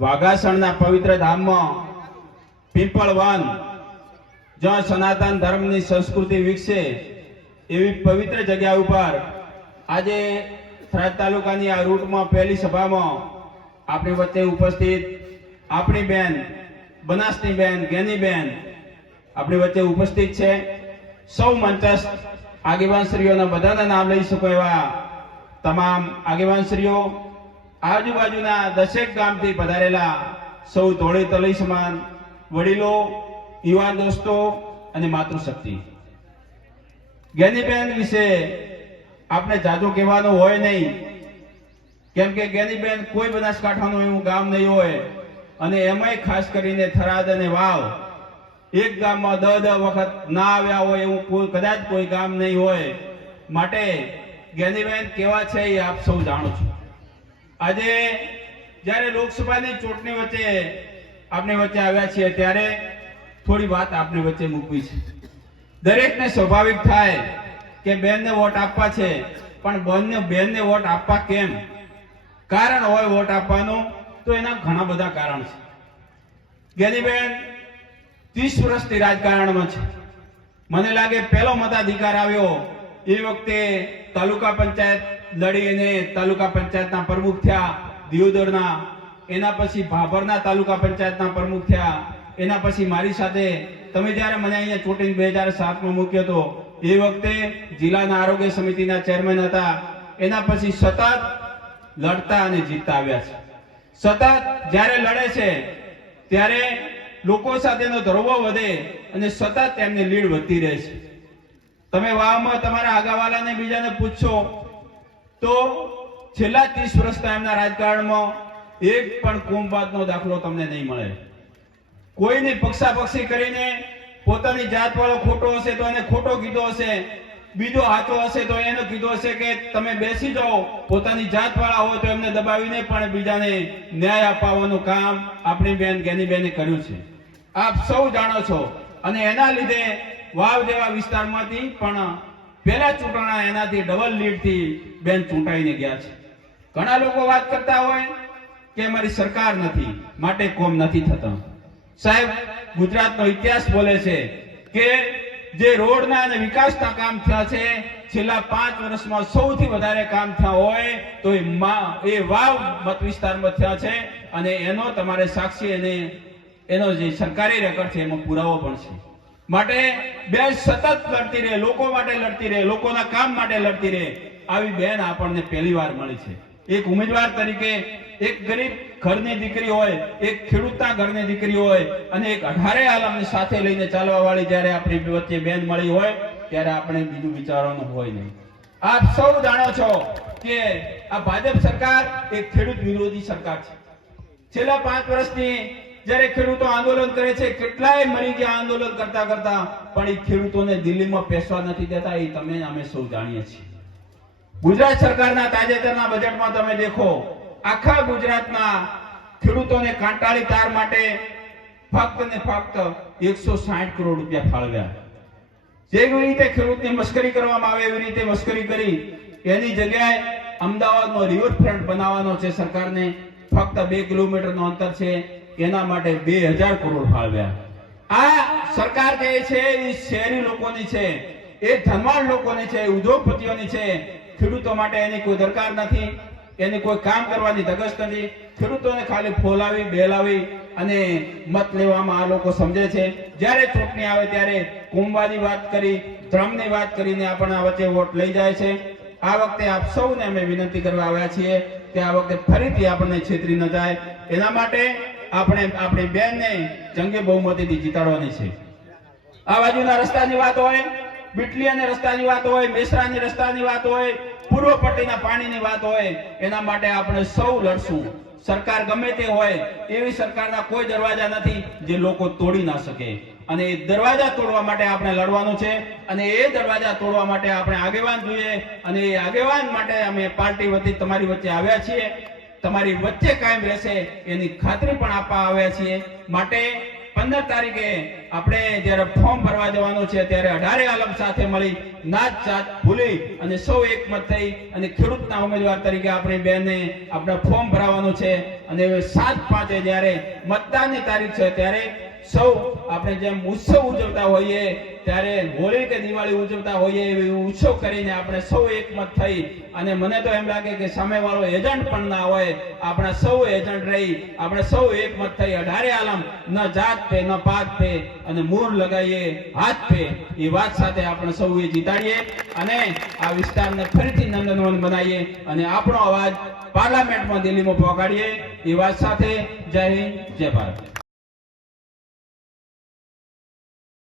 વાઘાસણના પવિત્ર ધામમાં પીપળ વન જ્યાં સનાતન ધર્મની સંસ્કૃતિ વિકસે એવી પવિત્ર જગ્યા ઉપર આજે થરાદ તાલુકાની આ રૂટમાં પહેલી સભામાં આપણી વચ્ચે ઉપસ્થિત આપણી બેન બનાસની બેન જ્ઞાનીબેન આપણી વચ્ચે ઉપસ્થિત છે। સૌ મંચસ્થ આગેવાનશ્રીઓના બધાના નામ લઈ શકો એવા તમામ આગેવાનશ્રીઓ, આજુબાજુના દશેક ગામથી પધારેલા સૌ ધોળી તલઈ સમાન વડીલો, યુવાન દોસ્તો અને માતૃશક્તિ, જ્ઞાનીબેન વિશે આપણે જાજુ કહેવાનું હોય નહીં, કેમ કે જ્ઞાનીબેન કોઈ બનાસકાંઠાનું એવું ગામ નહીં હોય, અને એમાંય ખાસ કરીને થરાદ અને વાવ એક ગામમાં 10 વખત ના આવ્યા હોય એવું કદાચ કોઈ ગામ નહીં હોય। માટે જ્ઞાનીબેન કેવા છે એ આપ સૌ જાણો છો। આજે જ્યારે લોકસભાની ચૂંટણી વચ્ચે આપની વચ્ચે આવ્યા છીએ ત્યારે થોડી વાત આપની વચ્ચે મૂકવી છે। દરેકને સ્વાભાવિક થાય કે બેનને વોટ આપવા છે, પણ બેનને વોટ આપવા કેમ, કારણ હોય વોટ આપવાનું તો એના ઘણા બધા કારણ છે। જ્ઞાનીબેન 30 વર્ષથી રાજકારણમાં છે। મને લાગે પહેલો મતાધિકાર આવ્યો એ વખતે તાલુકા પંચાયત લડીને તાલુકા પંચાયતના પ્રમુખ થયા દિયોદરના, એના પછી ભાભરના તાલુકા પંચાયતના પ્રમુખ થયા, એના પછી મારી સાથે તમે જ્યારે મને અહીંયા ચૂંટીને 2007માં મૂક્યો હતો એ વખતે જિલ્લાના આરોગ્ય સમિતિના ચેરમેન હતા। એના પછી સતત લડતા અને જીતતા આવ્યા છે। સતત જ્યારે લડે છે ત્યારે લોકો સાથેનો ધરોવો વધે અને સતત તેમની લીડ વધતી રહે છે। તમે વાવમાં તમારા આગાવાલાને બીજાને પૂછશો તો છેલ્લા 30 વર્ષના એમના રાજકારણમાં એક પણ કોમવાદનો દાખલો તમને નહીં મળે। કોઈની પક્ષાપક્ષી કરીને પોતાની જાત વાળો ખોટો હશે તો એને ખોટો કીધો હશે, બીજો હાચો હશે તો એને કીધો હશે કે તમે બેસી જાઓ, પોતાની જાત વાળા હોય તો એમને દબાવીને પણ બીજાને ન્યાય અપાવવાનું કામ આપણી બેન જ્ઞાનીબેને કર્યું છે। આપ સૌ જાણો છો, અને એના લીધે વાવ જેવા વિસ્તારમાંથી પણ પહેલા ચૂંટણા એનાથી ડબલ લીડથી બેન ચૂંટાઈને ગયા છે। ઘણા લોકો વાત કરતા હોય કે અમારી સરકાર નથી માટે કોમ નથી થતા। સાહેબ, ગુજરાતનો ઇતિહાસ બોલે છે કે જે રોડના અને વિકાસના કામ થયા છે છેલ્લા 5 વર્ષમાં સૌથી વધારે કામ થયા હોય તો એ વાવ મત વિસ્તારમાં થયા છે, અને એનો તમારે સાક્ષી અને એનો જે સરકારી રેકોર્ડ છે એમાં પુરાવો પણ છે। માટે બેન સતત લડતી રહે, લોકો માટે લડતી રહે, લોકોના કામ માટે લડતી રહે, આવી બેન આપણને પહેલી વાર મળી છે। એક ઉમેદવાર તરીકે એક ગરીબ ઘરની દીકરી હોય, એક ખેડૂતના ઘરની દીકરી હોય, અને એક 18 આલમને સાથે લઈને ચાલવા વાળી જ્યારે આપણી વચ્ચે બેન મળી હોય ત્યારે આપણે બીજું વિચારવાનું હોય નહીં। આપ સૌ જાણો છો કે આ ભાજપ સરકાર એક ખેડૂત વિરોધી સરકાર છે। છેલ્લા 5 વર્ષથી જ્યારે ખેડૂતો આંદોલન કરે છે, કેટલાય મરી ગયા આંદોલન કરતા કરતા, પણ એ ખેડૂતોને દિલ્હીમાં પેસવા નથી દેતા, એ તમે અમે સૌ જાણીએ છીએ। ગુજરાત સરકારના તાજેતરના બજેટમાં તમે દેખો, આખા ગુજરાતના ખેડૂતોને કાંટાળી તાર માટે ફક્ત ને ફક્ત 160 કરોડ રૂપિયા ફાળવ્યા। જેવી રીતે ખેડૂતની મશ્કરી કરવામાં આવે એવી રીતે મશ્કરી કરી, એની જગ્યાએ અમદાવાદનો રિવરફ્રન્ટ બનાવવાનો છે સરકારને, ફક્ત 2 કિલોમીટરનું અંતર છે, એના માટે 2000 કરોડ ફાળવ્યા। આ સરકાર જે છે એ શહેરી લોકોની છે, એ ધનવાન લોકોની છે, ઉદ્યોગપતિઓની છે। ખેડૂતો માટે એની કોઈ દરકાર નથી, એની કોઈ કામ કરવાની ધગશ નથી। ખેડૂતોને ખાલી ફોલાવી બેલાવી અને મત લેવામાં આ લોકો સમજે છે। જ્યારે ચૂંટણી આવે ત્યારે કોમવાદી વાત કરી, ધર્મની વાત કરીને આપણા વચ્ચે વોટ લઈ જાય છે। આ વખતે આપ સૌને અમે વિનંતી કરવા આવ્યા છીએ કે આ વખતે ફરીથી આપણને છેતરી ન જાય, એના માટે આપણે આપણી બેનને જંગી બહુમતીથી જીતાડવાની છે। આ બાજુના રસ્તાની વાત હોય, બીટલીયાના રસ્તાની વાત હોય, મેસરાની રસ્તાની વાત હોય, પૂર્વ પટ્ટીના પાણીની વાત હોય, એના માટે આપણે સૌ લડશું। સરકાર ગમે તે હોય, એવી સરકારના કોઈ દરવાજા નથી જે લોકો તોડી ના શકે, અને એ દરવાજા તોડવા માટે આપણે લડવાનું છે, અને એ દરવાજા તોડવા માટે આપણે આગેવાન જોઈએ, અને એ આગેવાન માટે અમે પાર્ટી વતી તમારી વચ્ચે આવ્યા છીએ। તમારી વચ્ચે કાયમ રહેશે એની ખાતરી પણ આપવા આવ્યા છીએ। માટે 15 તારીખે આપણે જ્યારે ફોર્મ ભરવા જવાનું છે ત્યારે 18 આલમ સાથે મળી નાત જાત ભૂલી અને સૌ એકમત થઈ અને ખેડૂતના ઉમેદવાર તરીકે આપણી બેને આપણે ફોર્મ ભરાવાનું છે અને 7/5 જ્યારે મતદાનની તારીખ છે ત્યારે સૌ આપણે જેમ ઉત્સવ ઉજવતા હોઈએ ત્યારે હોળી કે દિવાળી ઉજવતા હોઈએ એવી ઉત્સવ કરીને આપણે સૌ એકમત થઈ અને મને તો એમ લાગે કે સામેવાળો એજન્ટ પણ ના હોય, આપણે સૌ એજન્ટ રહી આપણે સૌ એકમત થઈ 18 આલમ ન જાત પે ન પાત પે અને મૂળ લગાવીએ હાથ પે એ વાત સાથે આપણે સૌ એ જીતાડીએ અને આ વિસ્તારને ફરીથી નંદનવન બનાવીએ અને આપણો અવાજ પાર્લામેન્ટમાં દિલ્હીમાં પહોંચાડીએ એ વાત સાથે જય હિન્દ જય ભારત.